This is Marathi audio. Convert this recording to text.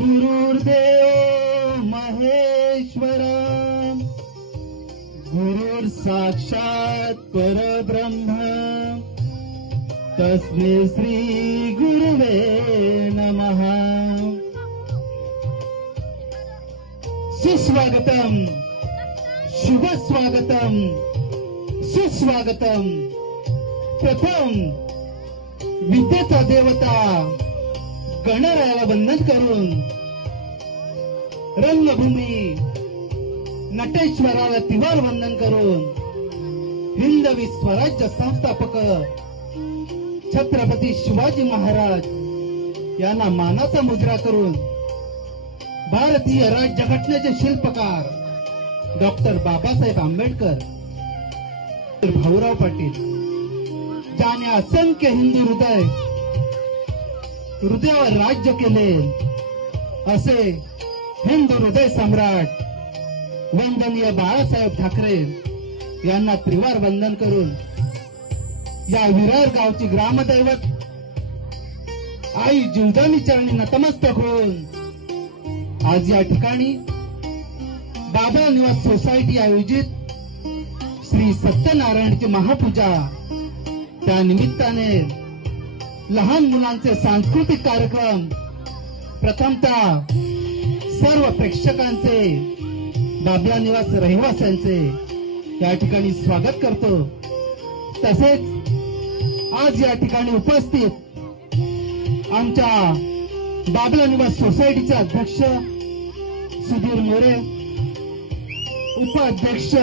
गुरुर्देव महेश्वर गुरुर साक्षात परब्रह्म तस्मे श्री गुरुवे नम. सुस्वागतम शुभ स्वागतम सुस्वागतम. प्रथम विद्येचा देवता गणरायाला बंदन करून रंगभूमी नटेश्वराला तिवार वंदन करून हिंदवी स्वराज्य संस्थापक छत्रपती शिवाजी महाराज यांना मानाचा मुद्रा करून भारतीय राज्यघटनेचे शिल्पकार डॉक्टर बाबासाहेब आंबेडकर भाऊराव पाटील ज्याने असंख्य हिंदू हृदय हृदयावर राज्य केले. असे हिंदू हृदय सम्राट वंदनीय बाळासाहेब ठाकरे यांना त्रिवार वंदन करून या विरार गावची ग्रामदैवत आई जिवदानी चरणी नतमस्तक होऊन आज या ठिकाणी बाबा निवास सोसायटी आयोजित श्री सत्यनारायणची महापूजा त्या निमित्ताने लहान मुलांचे सांस्कृतिक कार्यक्रम. प्रथमतः सर्व प्रेक्षकांचे बाबला निवास रहिवाशांचे या ठिकाणी स्वागत करतो. तसेच आज या ठिकाणी उपस्थित आमच्या बाबला निवास सोसायटीचे अध्यक्ष सुधीर मोरे उपाध्यक्ष